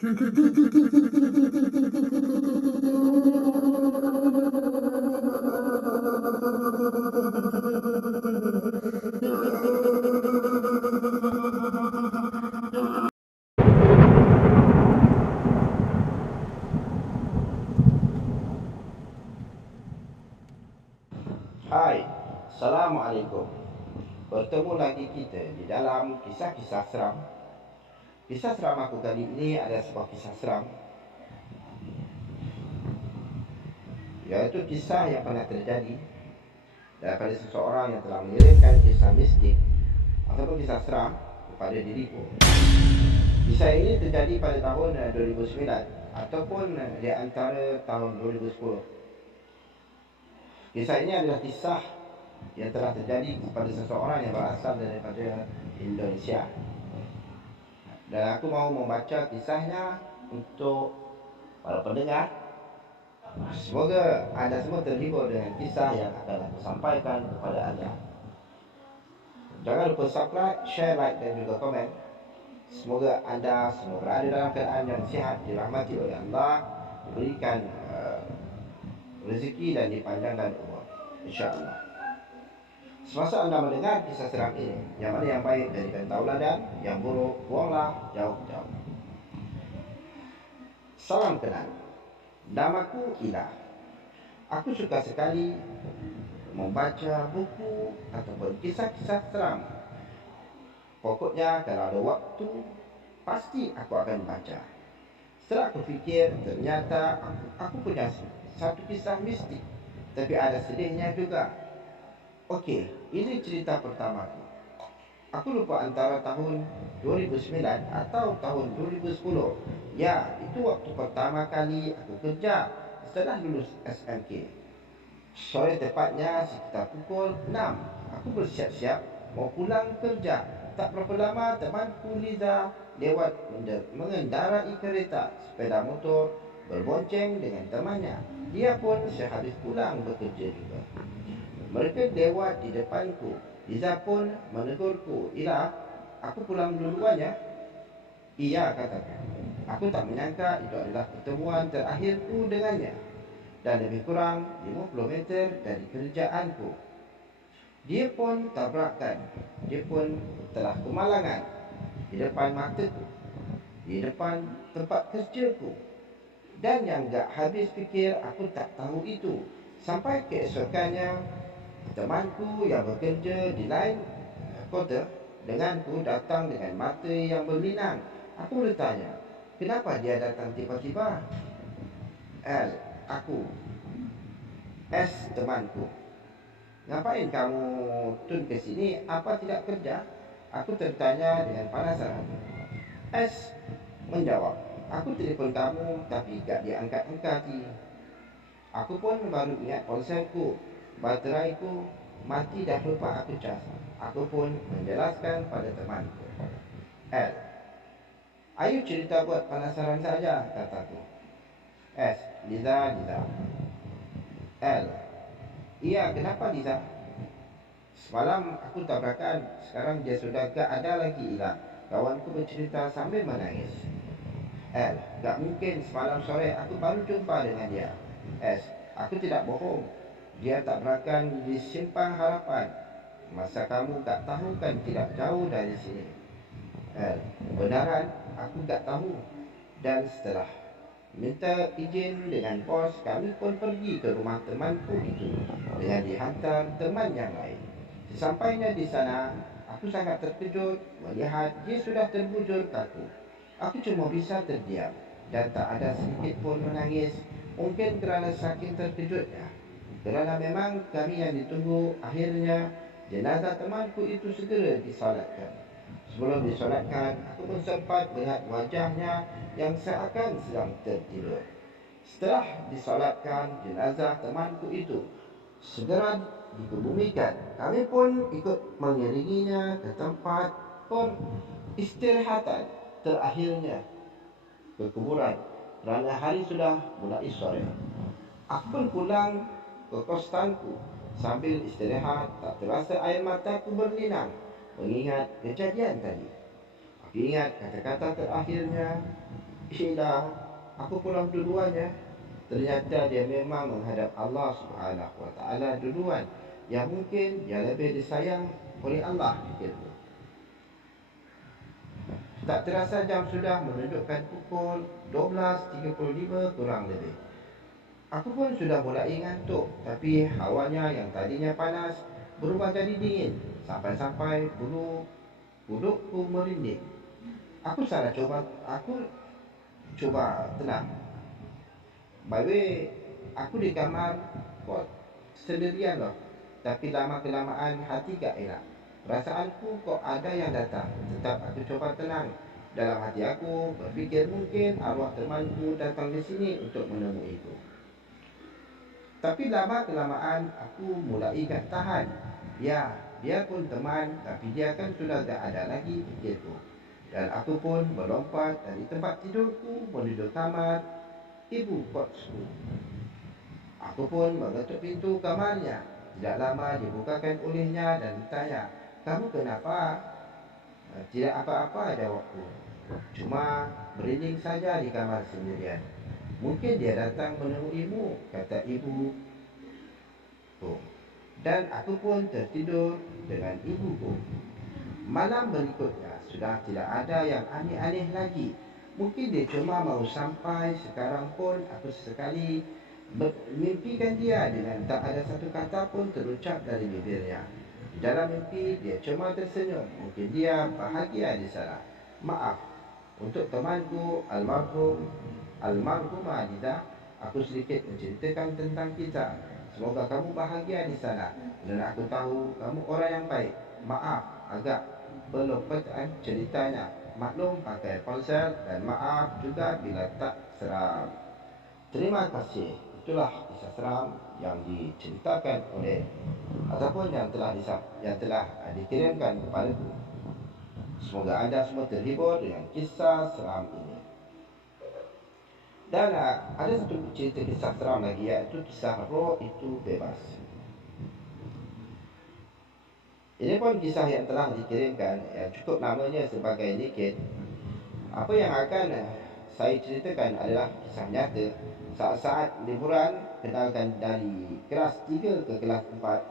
Hai, Assalamualaikum. Bertemu lagi kita di dalam kisah-kisah seram. Kisah seram aku kali ini adalah sebuah kisah seram, iaitu kisah yang pernah terjadi daripada seseorang yang telah mengirimkan kisah mistik ataupun kisah seram kepada diriku. Kisah ini terjadi pada tahun 2009 ataupun di antara tahun 2010. Kisah ini adalah kisah yang telah terjadi kepada seseorang yang berasal daripada Indonesia. Dan aku mau membaca kisahnya untuk para pendengar. Semoga anda semua terhibur dengan kisah yang akan aku sampaikan kepada anda. Jangan lupa subscribe, share, like dan juga komen. Semoga anda semua berada dalam keadaan yang sihat, dirahmati oleh Allah, diberikan rezeki dan dipanjangkan umur, insya-Allah. Semasa anda mendengar kisah seram ini, yang mana yang baik jadikan tauladan, yang buruk buanglah jauh-jauh. Salam kenal. Namaku Ila. Aku suka sekali membaca buku ataupun kisah-kisah seram. Pokoknya kalau ada waktu, pasti aku akan baca. Setelah aku fikir, ternyata aku punya satu kisah mistik, tapi ada sedihnya juga. Okey, ini cerita pertamaku. Aku lupa antara tahun 2009 atau tahun 2010. Ya, itu waktu pertama kali aku kerja setelah lulus SMK. Sore tepatnya sekitar pukul 6. Aku bersiap-siap mau pulang kerja. Tak berapa lama temanku Liza lewat mengendarai kereta sepeda motor berbonceng dengan temannya. Dia pun sehabis pulang bekerja juga. Mereka lewat di depanku. Liza pun menegurku, "Ila, aku pulang duluan ya." "Iya," kataku. Aku tak menyangka itu adalah pertemuan terakhirku dengannya, dan lebih kurang 50 meter dari kerjaanku. Dia pun tabrakan. Dia pun telah kemalangan di depan mataku, di depan tempat kerjaku. Dan yang gak habis fikir, aku tak tahu itu sampai keesokannya temanku yang bekerja di lain kota denganku datang dengan mata yang berlinang. Aku bertanya, kenapa dia datang tiba-tiba? L, aku. S, temanku. "Ngapain kamu tun ke sini? Apa tidak kerja?" Aku tertanya dengan penasaran. S menjawab, "Aku telefon kamu tapi gak diangkat-angkat. Aku pun baru ingat ponselku. Bateraiku mati dah lupa aku cas." Aku pun menjelaskan pada temanku. L, "Ayo cerita buat penasaran saja," kataku. S, Liza. L, "Iya, kenapa Liza?" "Semalam aku tabrakan, sekarang dia sudah gak ada lagi, Ila." Kawanku bercerita sambil menangis. L, "Gak mungkin, semalam sore aku baru jumpa dengan dia." S, "Aku tidak bohong. Dia tabrakan di Simpang Harapan. Masa kamu gak tahu kan tidak jauh dari sini." L, "Benaran, aku gak tahu." Dan setelah minta izin dengan bos, kami pun pergi ke rumah temanku itu dengan dihantar teman yang lain. Sesampainya di sana, aku sangat terkejut melihat dia sudah terbujur kaku. Aku cuma bisa terdiam dan tak ada sedikit pun menangis. Mungkin kerana saking terkejutnya, kerana memang kami yang ditunggu. Akhirnya jenazah temanku itu segera disolatkan. Sebelum disolatkan, aku pun sempat melihat wajahnya yang seakan sedang tertidur. Setelah disolatkan, jenazah temanku itu segera dikebumikan. Kami pun ikut mengiringinya ke tempat peristirahatan terakhirnya, ke kuburan, kerana hari sudah mulai sore. Aku pun pulang ke kostanku. Sambil istirahat, tak terasa air mataku berlinang mengingat kejadian tadi. Aku ingat kata-kata terakhirnya, Dah, aku pulang duluan ya. Ternyata dia memang menghadap Allah Subhanahu Wa Taala duluan. Yang mungkin dia lebih disayang oleh Allah gitu. Tak terasa jam sudah menunjukkan pukul 12.35 kurang lebih. Aku pun sudah mulai ngantuk, tapi hawanya yang tadinya panas berubah jadi dingin. Sampai-sampai bulu kudukku merinding. Aku coba tenang. By the way, aku di kamar kok sendirian loh. Tapi lama kelamaan hati gak enak. Perasaanku kok ada yang datang. Tetap aku coba tenang. Dalam hati aku berpikir mungkin arwah temanku datang di sini untuk menemuiku. Tapi lama kelamaan aku mulai gak tahan. Ya, dia pun teman, tapi dia kan sudah gak ada lagi pikirku. Dan aku pun melompat dari tempat tidurku menuju kamar ibu kosku. Aku pun mengetuk pintu kamarnya. Tidak lama dibukakan olehnya dan bertanya, "Kamu kenapa?" "Tidak apa-apa," jawabku. "Cuma berinding saja di kamar sendirian." "Mungkin dia datang menemuimu," kata ibu. Dan aku pun tertidur dengan ibuku. Malam berikutnya sudah tidak ada yang aneh-aneh lagi. Mungkin dia cuma mau sampai. Sekarang pun aku sesekali mimpikan dia dengan tak ada satu kata pun terucap dari bibirnya. Di dalam mimpi dia cuma tersenyum. Mungkin dia bahagia di sana. Maaf untuk temanku almarhumah Adidah. Aku sedikit menceritakan tentang kita. Semoga kamu bahagia di sana. Dan aku tahu kamu orang yang baik. Maaf agak belum pecahan ceritanya. Maklum pakai ponsel. Dan maaf juga bila tak seram. Terima kasih. Itulah kisah seram yang diceritakan oleh ataupun yang telah dikirimkan kepadaku. Semoga anda semua terhibur dengan kisah seram ini. Dan ada satu cerita kisah seram lagi, iaitu kisah roh itu bebas. Ini pun kisah yang telah dikirimkan, yang cukup namanya sebagai Naked. Apa yang akan saya ceritakan adalah kisah nyata. Saat-saat liburan, kenalkan dari kelas 3 ke kelas 4.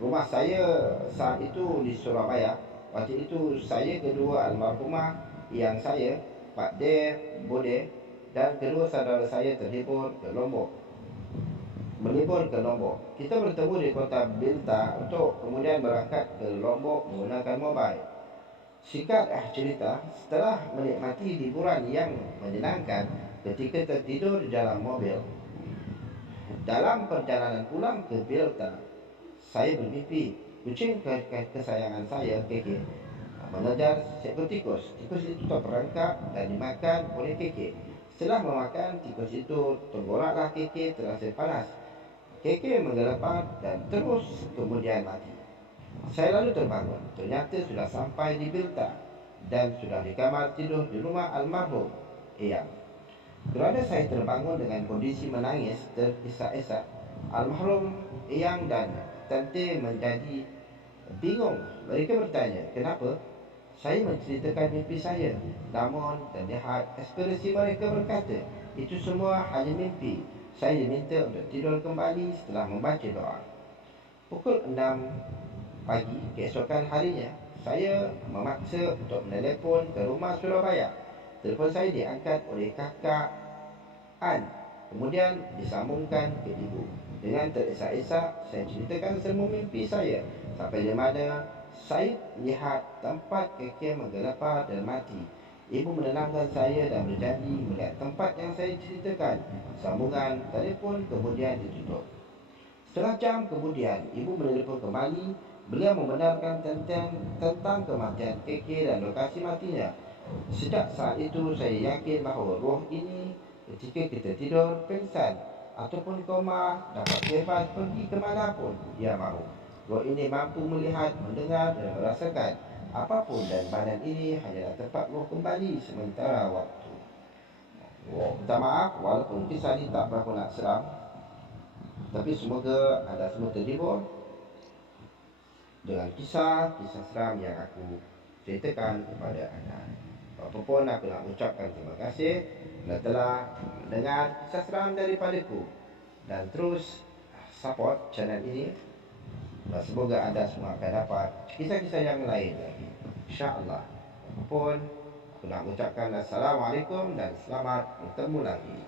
Rumah saya saat itu di Surabaya. Waktu itu saya kedua almarhumah yang saya, Pak De, Bode, dan kedua saudara saya melibur ke Lombok. Kita bertemu di kota Bintan untuk kemudian berangkat ke Lombok menggunakan mobil. Singkat cerita, setelah menikmati liburan yang menyenangkan, ketika tertidur di dalam mobil, dalam perjalanan pulang ke Bintan, saya bermimpi kucing kesayangan saya, Keke, mengejar seekor tikus. Tikus itu terperangkap dan dimakan oleh Keke. Setelah memakan tikus itu, tenggoraklah Keke terasa panas. Keke menggelepar dan terus kemudian mati. Saya lalu terbangun. Ternyata sudah sampai di Bintan dan sudah di kamar tidur di rumah almarhum Eyang. Kerana saya terbangun dengan kondisi menangis terisak-isak, almarhum Eyang dan Tante menjadi bingung. Mereka bertanya, kenapa? Saya menceritakan mimpi saya. Namun terlihat ekspresi mereka berkata, itu semua hanya mimpi. Saya diminta untuk tidur kembali setelah membaca doa. Pukul 6 pagi keesokan harinya, saya memaksa untuk menelepon ke rumah Surabaya. Telefon saya diangkat oleh kakak An, kemudian disambungkan ke ibu. Dengan terisak-isak, saya ceritakan semua mimpi saya, sampai di mana saya lihat tempat Keke menggelepar dan mati. Ibu menenangkan saya dan berjanji melihat tempat yang saya ceritakan. Sambungan telefon kemudian ditutup. Setengah jam kemudian, ibu menelpon kembali. Beliau membenarkan tentang kematian Keke dan lokasi matinya. Sejak saat itu, saya yakin bahawa roh ini ketika kita tidur, pingsan ataupun koma dapat bebas pergi kemanapun dia mahu. Roh ini mampu melihat, mendengar dan merasakan apapun, dan badan ini hanyalah tempat roh kembali sementara waktu. Minta maaf walaupun kisah ini tak berapa nak seram, tapi semoga anda semua terhibur dengan kisah seram yang aku ceritakan kepada anda. Apapun aku nak ucapkan terima kasih kerana telah mendengar kisah seram daripadaku dan terus support channel ini. Dan semoga anda semua akan dapat kisah-kisah yang lain lagi, InsyaAllah. Apapun, aku nak ucapkan Assalamualaikum dan selamat bertemu lagi.